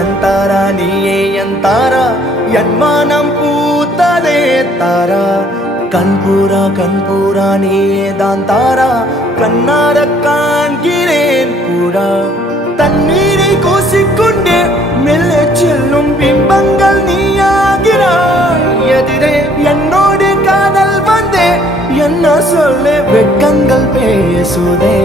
ಎಂತಾರ ನೀಯೇ ಎಂತಾರ ಎನ್ಮಾನಂ பூத்ததே தாரா கண்பூரா நீயே தான் தாரா கண்ணார காண்கிறேன் கூடா தண்ணீரை கூசிக்கொண்டே மெல்ல செல்லும் பிம்பங்கள் நீயாகிறாய் எதிரே என்னோடு காதல் வந்தே என்ன சொல்ல வெட்கங்கள் பேசுதே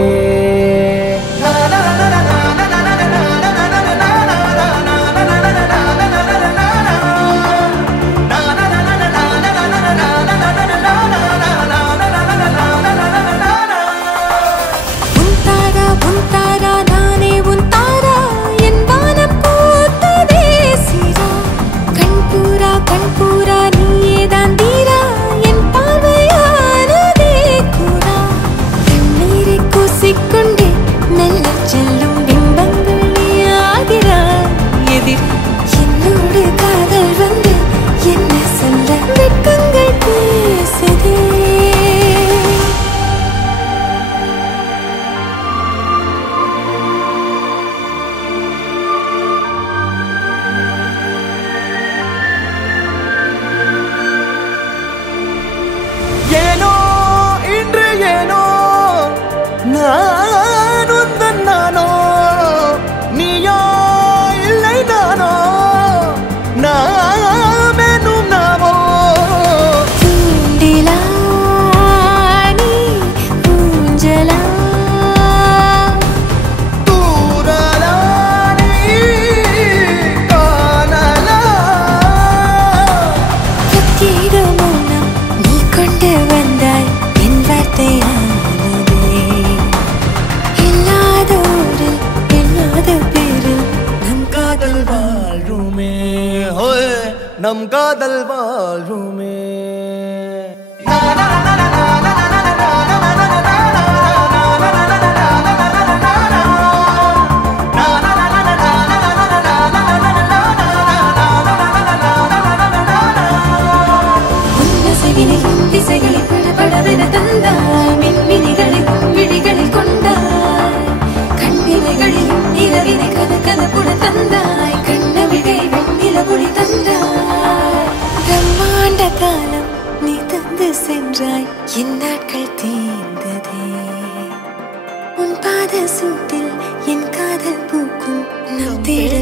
நம் காதல் வாழ்வுமே திசைகளை படபடவென தந்தாய் மின்மினிகளில் விழிகளில் கொண்டாய் கண்ணிமைகளில் இரவினை கதகதப்புட தந்தாய் கண்ணவிழை வெண்ணில ஒளி தந்தாய் பிரம்மாண்ட காலம் நீ தந்து சென்றாய் என் நாட்கள் தீர்ந்ததே உன் பாத சூட்டில் என் காதல் பூக்கும் நம் தேட